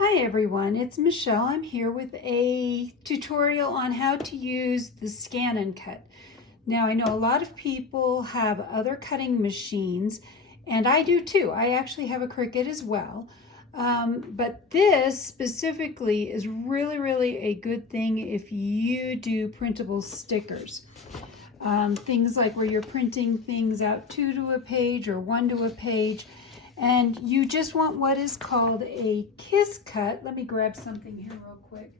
Hi everyone, it's Michelle. I'm here with a tutorial on how to use the Scan N Cut. Now I know a lot of people have other cutting machines, and I do too. I actually have a Cricut as well. But this specifically is really a good thing if you do printable stickers. Things like where you're printing things out 2 to a page or 1 to a page. And you just want what is called a KissCut. Let me grab something here real quick.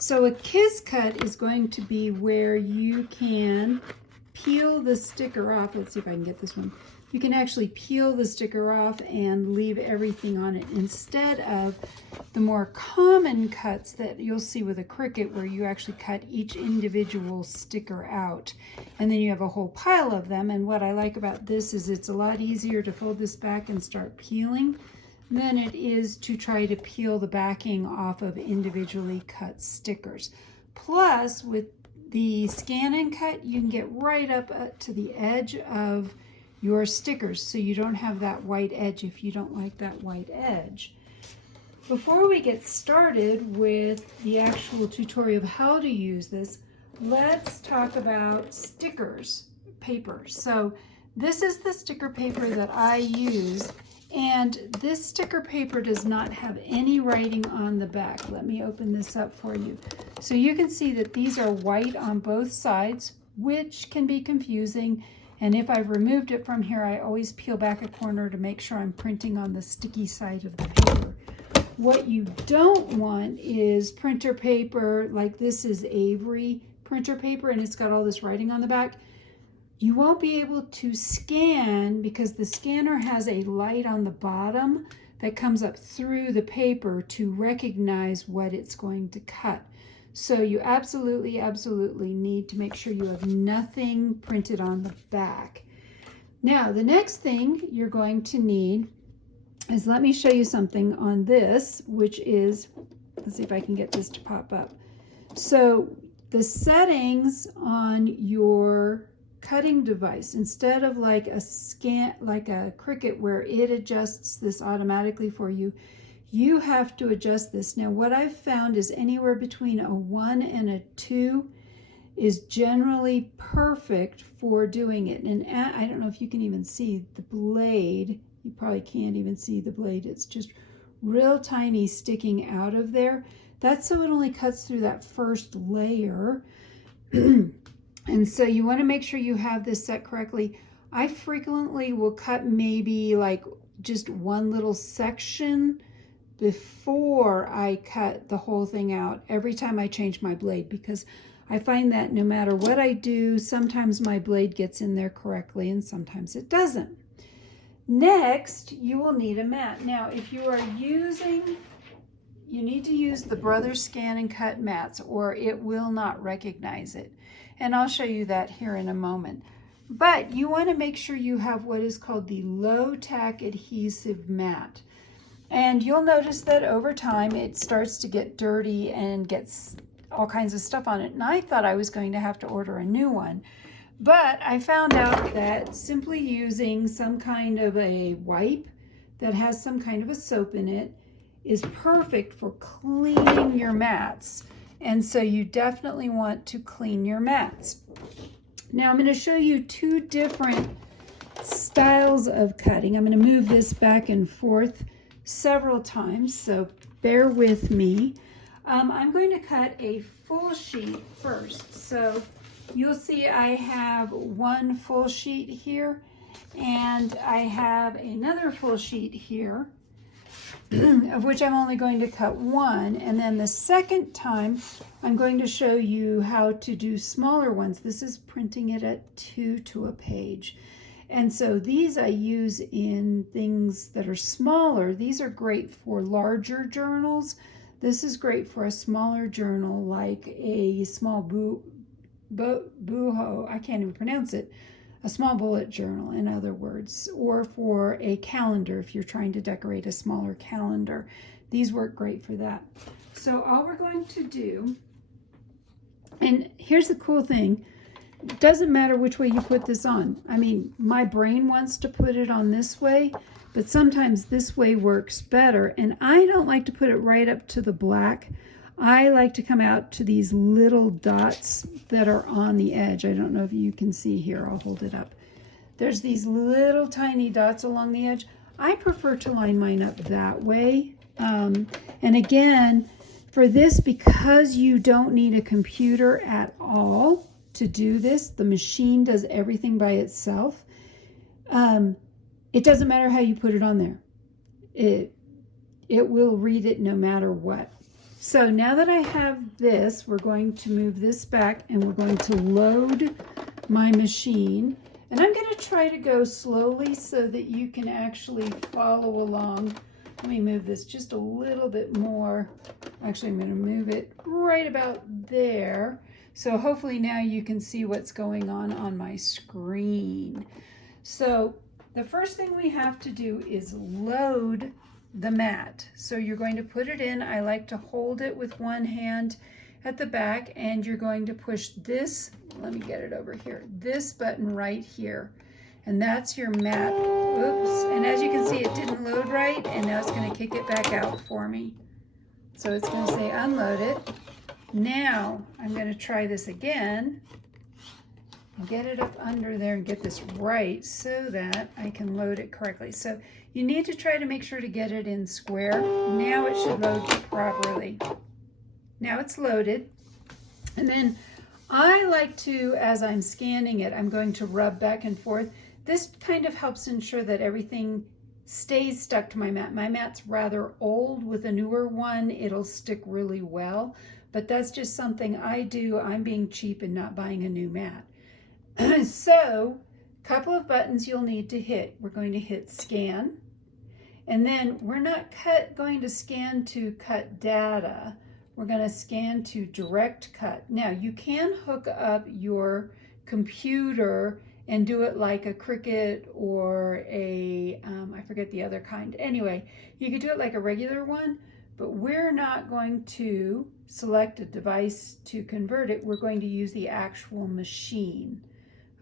So a KissCut is going to be where you can peel the sticker off. Let's see if I can get this one. You can actually peel the sticker off and leave everything on it instead of the more common cuts that you'll see with a Cricut, where you actually cut each individual sticker out and then you have a whole pile of them. And what I like about this is it's a lot easier to fold this back and start peeling than it is to try to peel the backing off of individually cut stickers. Plus, with the Scan N Cut, you can get right up to the edge of your stickers, so you don't have that white edge if you don't like that white edge. Before we get started with the actual tutorial of how to use this, let's talk about stickers paper. So this is the sticker paper that I use, and this sticker paper does not have any writing on the back. Let me open this up for you. So you can see that these are white on both sides, which can be confusing. And if I've removed it from here, I always peel back a corner to make sure I'm printing on the sticky side of the paper. What you don't want is printer paper, like this is Avery printer paper and it's got all this writing on the back. You won't be able to scan because the scanner has a light on the bottom that comes up through the paper to recognize what it's going to cut. So you absolutely need to make sure you have nothing printed on the back. Now, the next thing you're going to need is, let me show you something on this, which is, let's see if I can get this to pop up. So the settings on your cutting device, instead of like a Cricut where it adjusts this automatically for you, you have to adjust this. Now, what I've found is anywhere between a 1 and a 2 is generally perfect for doing it. And I don't know if you can even see the blade. You probably can't even see the blade. It's just real tiny sticking out of there. That's so it only cuts through that first layer. And so you want to make sure you have this set correctly. I frequently will cut maybe like just one little section before I cut the whole thing out every time I change my blade, because I find that no matter what I do, sometimes my blade gets in there correctly and sometimes it doesn't. Next, you will need a mat. Now, if you are using, you need to use the Brothers Scan and Cut mats or it will not recognize it. And I'll show you that here in a moment. But you want to make sure you have what is called the low tack adhesive mat. And you'll notice that over time it starts to get dirty and gets all kinds of stuff on it. And I thought I was going to have to order a new one. But I found out that simply using some kind of a wipe that has some kind of a soap in it is perfect for cleaning your mats. And so you definitely want to clean your mats. Now I'm going to show you two different styles of cutting. I'm going to move this back and forth several times, so bear with me. I'm going to cut a full sheet first. So you'll see I have one full sheet here and I have another full sheet here of which I'm only going to cut one, and then the second time I'm going to show you how to do smaller ones. This is printing it at 2 to a page. And so these I use in things that are smaller. These are great for larger journals. This is great for a smaller journal like a small booho, I can't even pronounce it, a small bullet journal, in other words, or for a calendar if you're trying to decorate a smaller calendar. These work great for that. So all we're going to do, and here's the cool thing, doesn't matter which way you put this on. I mean, my brain wants to put it on this way, but sometimes this way works better. And I don't like to put it right up to the black. I like to come out to these little dots that are on the edge. I don't know if you can see here. I'll hold it up. There's these little tiny dots along the edge. I prefer to line mine up that way. And again, for this, because you don't need a computer at all to do this, the machine does everything by itself. It doesn't matter how you put it on there. It will read it no matter what. So now that I have this, we're going to move this back and we're going to load my machine. And I'm going to try to go slowly so that you can actually follow along. Let me move this just a little bit more. Actually, I'm going to move it right about there. So hopefully now you can see what's going on my screen. So the first thing we have to do is load the mat. So you're going to put it in. I like to hold it with one hand at the back, and you're going to push this, let me get it over here, this button right here. And that's your mat. Oops. And as you can see, it didn't load right, and now it's going to kick it back out for me. So it's going to say unload it. Now I'm going to try this again and get it up under there and get this right so that I can load it correctly. So you need to try to make sure to get it in square. Now it should load properly. Now it's loaded. And then I like to, as I'm scanning it, I'm going to rub back and forth. This kind of helps ensure that everything stays stuck to my mat. My mat's rather old. With a newer one, it'll stick really well. But that's just something I do. I'm being cheap and not buying a new mat. So, a couple of buttons you'll need to hit. We're going to hit scan. And then we're not going to scan to cut data. We're going to scan to direct cut. Now, you can hook up your computer and do it like a Cricut or a, I forget the other kind. Anyway, you could do it like a regular one, but we're not going to select a device to convert it. We're going to use the actual machine.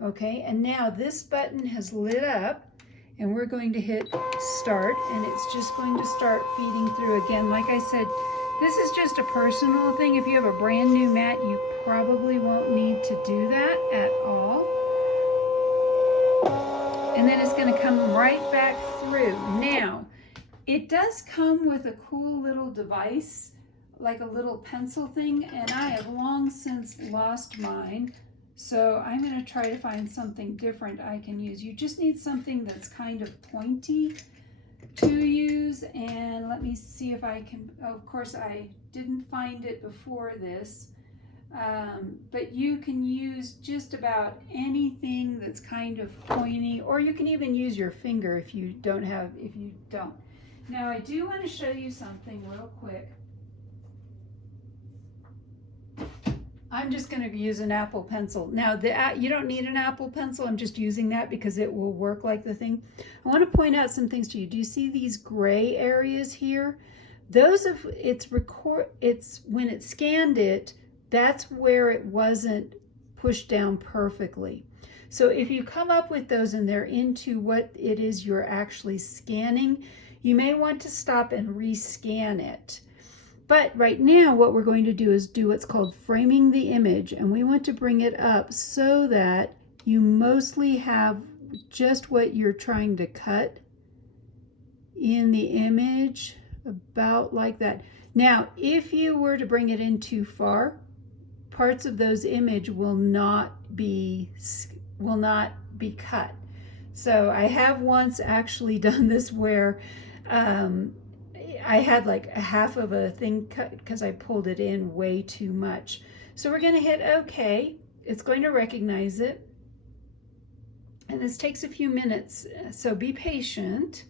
Okay, and now this button has lit up, and we're going to hit start, and it's just going to start feeding through again. Like I said, this is just a personal thing. If you have a brand new mat, you probably won't need to do that at all. And then it's going to come right back through. Now, it does come with a cool little device, like a little pencil thing, and I have long since lost mine. So I'm going to try to find something different I can use. You just need something that's kind of pointy to use, and let me see if I can, of course I didn't find it before this, but you can use just about anything that's kind of pointy, or you can even use your finger if you don't. Now I do want to show you something real quick. I'm just going to use an Apple Pencil. Now, you don't need an Apple Pencil. I'm just using that because it will work like the thing. I want to point out some things to you. Do you see these gray areas here? Those of when it scanned it, that's where it wasn't pushed down perfectly. So if you come up with those and they're into what it is you're actually scanning, you may want to stop and rescan it. But right now what we're going to do is do what's called framing the image, and we want to bring it up so that you mostly have just what you're trying to cut in the image, about like that. Now, if you were to bring it in too far, parts of those image will not be cut. So I have once actually done this where I had like a half of a thing cut because I pulled it in way too much. So we're going to hit OK. It's going to recognize it. And this takes a few minutes, so be patient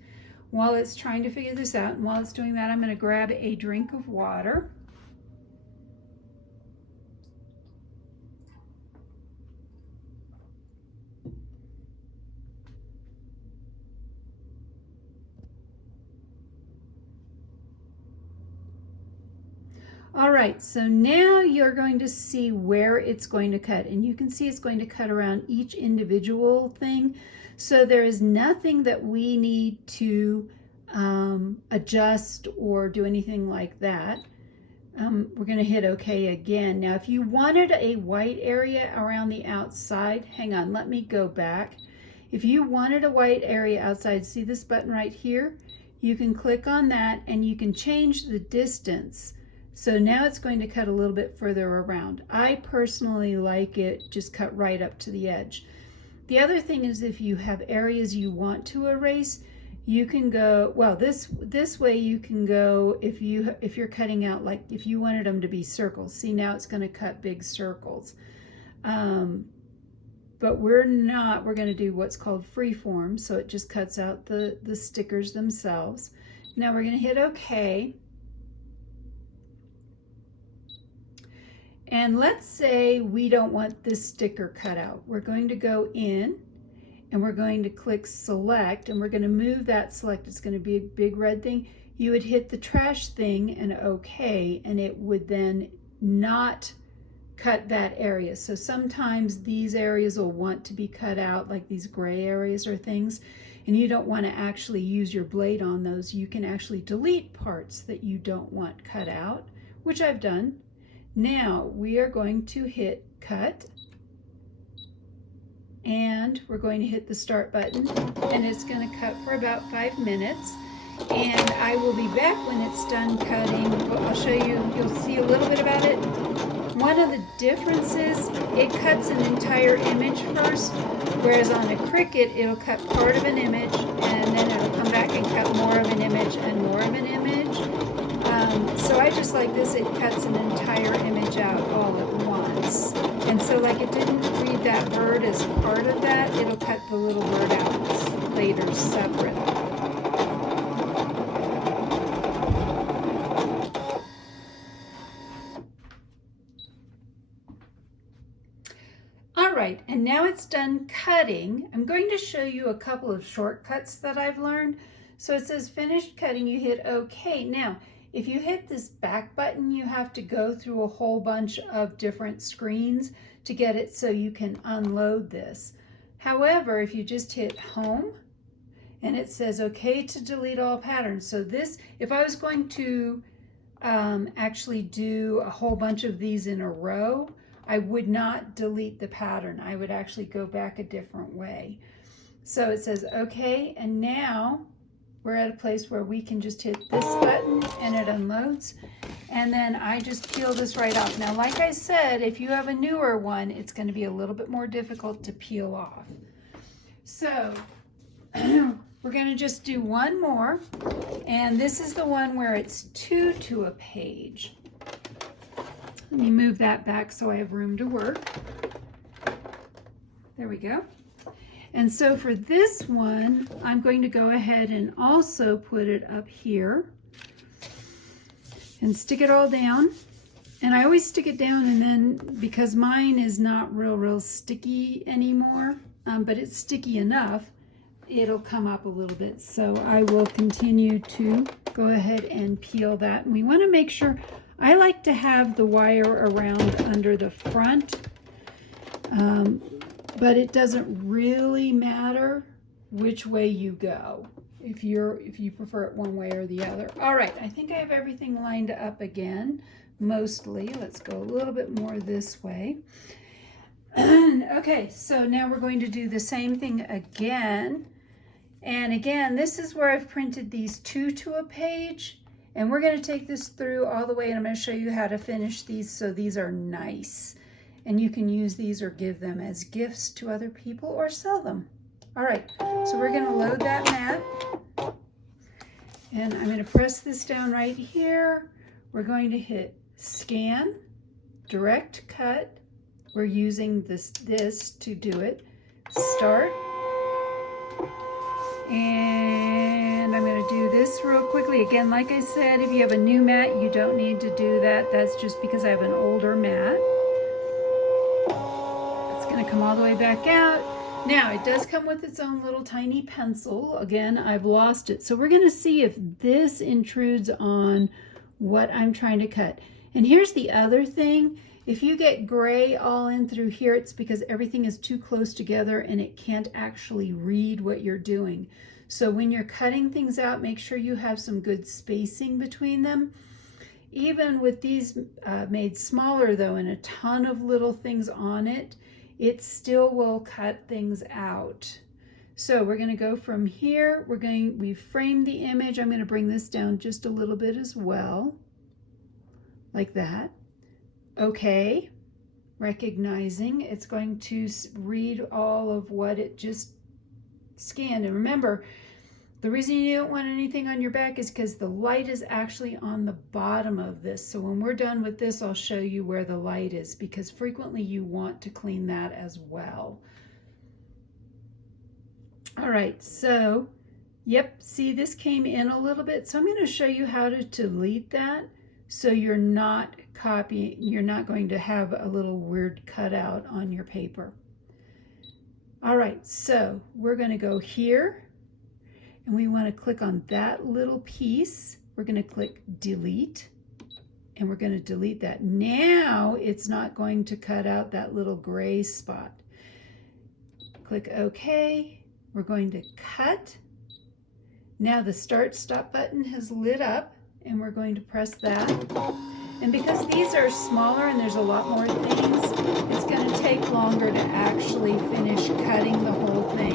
while it's trying to figure this out. And while it's doing that, I'm going to grab a drink of water. All right, so now you're going to see where it's going to cut, and you can see it's going to cut around each individual thing. So there is nothing that we need to adjust or do anything like that. We're going to hit OK again. Now, if you wanted a white area around the outside, hang on, let me go back. If you wanted a white area outside, see this button right here? You can click on that and you can change the distance. So now it's going to cut a little bit further around. I personally like it just cut right up to the edge. The other thing is if you have areas you want to erase, you can go, well, this way you can go if you're cutting out, like if you wanted them to be circles. See, now it's going to cut big circles. But we're not, we're going to do what's called freeform, so it just cuts out the stickers themselves. Now we're going to hit OK. And let's say we don't want this sticker cut out. We're going to go in and we're going to click select, and we're going to move that select. It's going to be a big red thing. You would hit the trash thing and OK, and it would then not cut that area. So sometimes these areas will want to be cut out, like these gray areas or things, and you don't want to actually use your blade on those. You can actually delete parts that you don't want cut out, which I've done. Now we are going to hit cut, and we're going to hit the start button, and it's going to cut for about 5 minutes. And I will be back when it's done cutting. I'll show you, you'll see a little bit about it. One of the differences, it cuts an entire image first, whereas on a Cricut, it'll cut part of an image, and then it'll come back and cut more of an image and more of an image. So I just like this, it cuts an entire image out all at once. And so like it didn't read that bird as part of that, it'll cut the little bird out later separate. All right, and now it's done cutting. I'm going to show you a couple of shortcuts that I've learned. So it says finished cutting, you hit OK. Now, if you hit this back button, you have to go through a whole bunch of different screens to get it so you can unload this. However, if you just hit home and it says OK to delete all patterns. So this, if I was going to actually do a whole bunch of these in a row, I would not delete the pattern. I would actually go back a different way. So it says OK, and now we're at a place where we can just hit this button and it unloads. And then I just peel this right off. Now, like I said, if you have a newer one, it's going to be a little bit more difficult to peel off. So we're going to just do one more. And this is the one where it's 2 to a page. Let me move that back so I have room to work. There we go. And so for this one, I'm going to go ahead and also put it up here and stick it all down. And I always stick it down, and then because mine is not real sticky anymore, but it's sticky enough, it'll come up a little bit. So I will continue to go ahead and peel that. And we want to make sure, I like to have the wire around under the front. But it doesn't really matter which way you go, if you prefer it one way or the other. All right, I think I have everything lined up again, mostly. Let's go a little bit more this way. Okay, so now we're going to do the same thing again. And again, this is where I've printed these 2 to a page. And we're going to take this through all the way, and I'm going to show you how to finish these so these are nice. And you can use these or give them as gifts to other people or sell them. All right, so we're going to load that mat. And I'm going to press this down right here. We're going to hit scan, direct cut. We're using this to do it. Start. And I'm going to do this real quickly. Again, like I said, if you have a new mat, you don't need to do that. That's just because I have an older mat. Going to come all the way back out. Now it does come with its own little tiny pencil. Again, I've lost it. So we're going to see if this intrudes on what I'm trying to cut. And here's the other thing. If you get gray all in through here, it's because everything is too close together and it can't actually read what you're doing. So when you're cutting things out, make sure you have some good spacing between them. Even with these made smaller though, and a ton of little things on it, it still will cut things out. So we're going to go from here. We've framed the image. I'm going to bring this down just a little bit as well, like that. Okay, recognizing it's going to read all of what it just scanned. And remember, the reason you don't want anything on your back is because the light is actually on the bottom of this. So when we're done with this, I'll show you where the light is, because frequently you want to clean that as well. All right, so, yep, see, this came in a little bit. So I'm going to show you how to delete that so you're not going to have a little weird cutout on your paper. All right, so we're going to go here, and we want to click on that little piece. We're going to click delete, and we're going to delete that. Now it's not going to cut out that little gray spot. Click OK. We're going to cut. Now the start stop button has lit up, and we're going to press that. And because these are smaller and there's a lot more things, it's going to take longer to actually finish cutting the whole thing.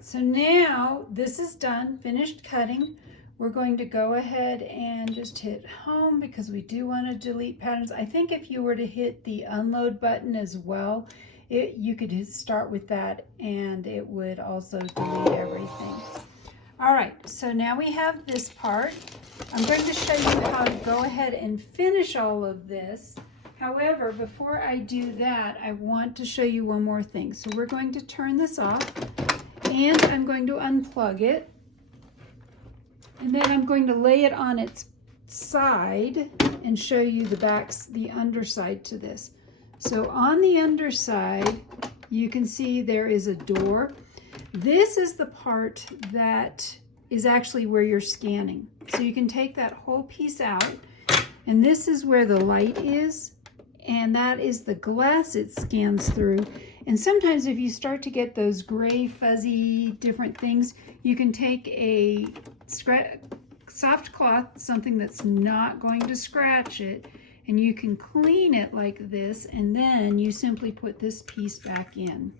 So now this is done, finished cutting. We're going to go ahead and just hit home because we do want to delete patterns. I think if you were to hit the unload button as well, you could start with that and it would also delete everything. All right, so now we have this part. I'm going to show you how to go ahead and finish all of this. However, before I do that, I want to show you one more thing. So we're going to turn this off. And I'm going to unplug it, and then I'm going to lay it on its side and show you the underside to this. So on the underside, you can see there is a door. This is the part that is actually where you're scanning. So you can take that whole piece out, and this is where the light is, and that is the glass it scans through. And sometimes if you start to get those gray, fuzzy, different things, you can take a soft cloth, something that's not going to scratch it, and you can clean it like this, and then you simply put this piece back in.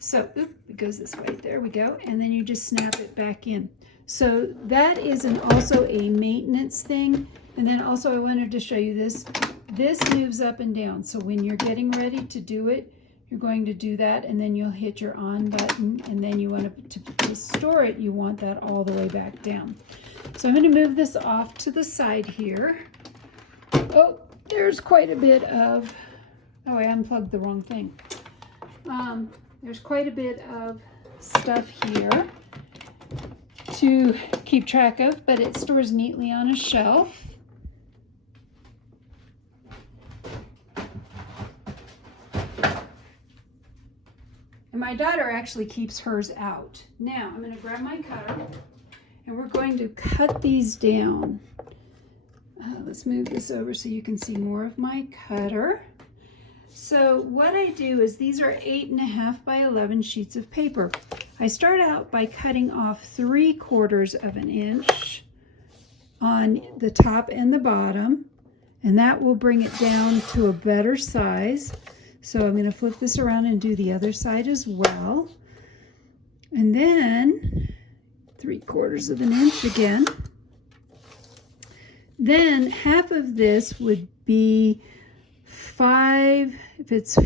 So, it goes this way, there we go, and then you just snap it back in. So that is also a maintenance thing. And then also I wanted to show you this. This moves up and down, so when you're getting ready to do it, you're going to do that, and then you'll hit your on button, and then you want to restore it, you want that all the way back down. So I'm going to move this off to the side here. Oh, there's quite a bit of, oh, I unplugged the wrong thing. There's quite a bit of stuff here to keep track of, but it stores neatly on a shelf. And my daughter actually keeps hers out. Now, I'm going to grab my cutter, and we're going to cut these down. Let's move this over so you can see more of my cutter. So what I do is, these are 8.5 by 11 sheets of paper. I start out by cutting off 3/4 of an inch on the top and the bottom, and that will bring it down to a better size. So I'm going to flip this around and do the other side as well. And then 3/4 of an inch again. Then half of this would be 5, if it's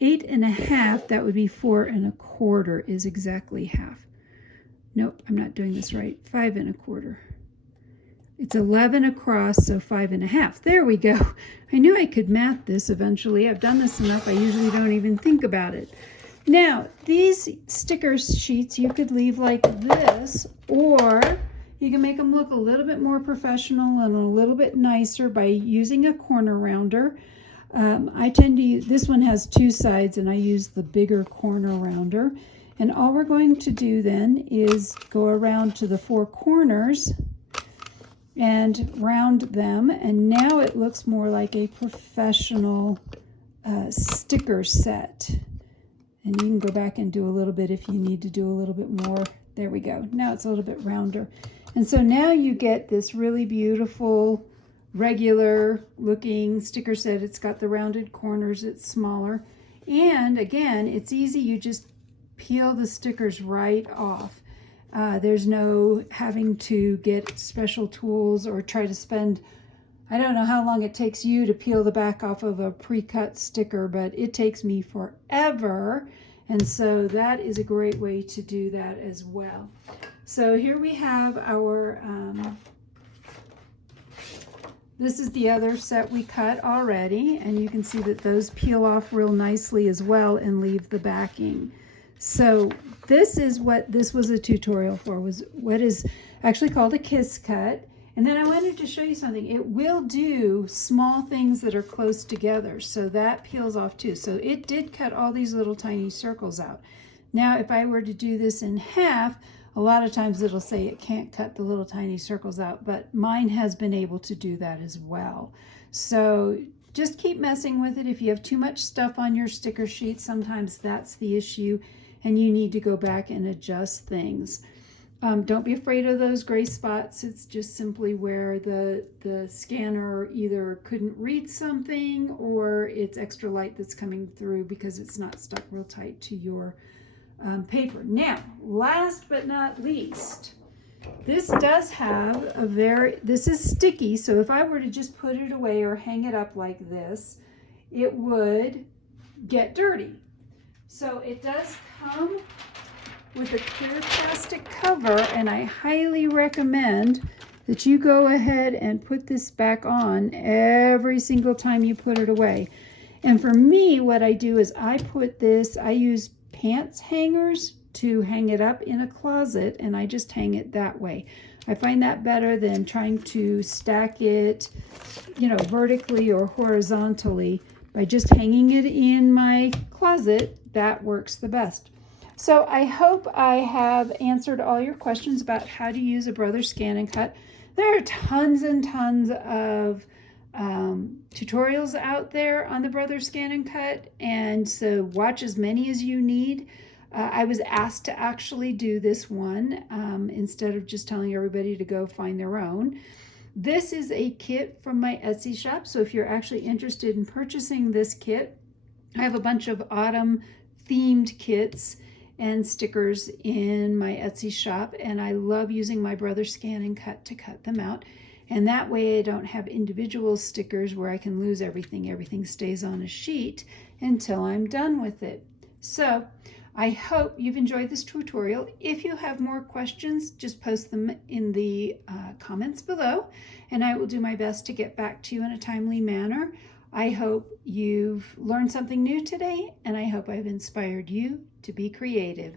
8.5, that would be 4.25 is exactly half. Nope, I'm not doing this right. 5.25. It's 11 across, so 5.5. There we go. I knew I could math this eventually. I've done this enough, I usually don't even think about it. Now, these sticker sheets you could leave like this, or you can make them look a little bit more professional and a little bit nicer by using a corner rounder. I tend to use, this one has 2 sides, and I use the bigger corner rounder. And all we're going to do then is go around to the 4 corners and round them, and now it looks more like a professional sticker set. And you can go back and do a little bit if you need to do a little bit more. There we go. Now it's a little bit rounder. And so now you get this really beautiful, regular looking sticker set. It's got the rounded corners, it's smaller. And again, it's easy. You just peel the stickers right off. There's no having to get special tools or try to spend, I don't know how long it takes you to peel the back off of a pre-cut sticker, but it takes me forever. And so that is a great way to do that as well. So here we have our, this is the other set we cut already, and you can see that those peel off real nicely as well and leave the backing. So this is what this was a tutorial for, was what is actually called a KissCut. And then I wanted to show you something. It will do small things that are close together, so that peels off too. So it did cut all these little tiny circles out. Now if I were to do this in half, a lot of times it'll say it can't cut the little tiny circles out, but mine has been able to do that as well. So just keep messing with it. If you have too much stuff on your sticker sheet, sometimes that's the issue, and you need to go back and adjust things. Don't be afraid of those gray spots. It's just simply where the scanner either couldn't read something, or it's extra light that's coming through because it's not stuck real tight to your paper. Now, last but not least, this does have a this is sticky, so if I were to just put it away or hang it up like this, it would get dirty. So it does come with a clear plastic cover, and I highly recommend that you go ahead and put this back on every single time you put it away. And for me, what I do is I use pants hangers to hang it up in a closet, and I just hang it that way. I find that better than trying to stack it, vertically or horizontally. By just hanging it in my closet, that works the best. So I hope I have answered all your questions about how to use a Brother Scan and Cut. There are tons and tons of tutorials out there on the Brother Scan and Cut, and so watch as many as you need. I was asked to actually do this one instead of just telling everybody to go find their own. This is a kit from my Etsy shop, so if you're actually interested in purchasing this kit, I have a bunch of autumn themed kits and stickers in my Etsy shop, and I love using my Brother Scan and Cut to cut them out. And that way I don't have individual stickers where I can lose everything. Everything stays on a sheet until I'm done with it. So I hope you've enjoyed this tutorial. If you have more questions, just post them in the comments below, and I will do my best to get back to you in a timely manner. I hope you've learned something new today, and I hope I've inspired you to be creative.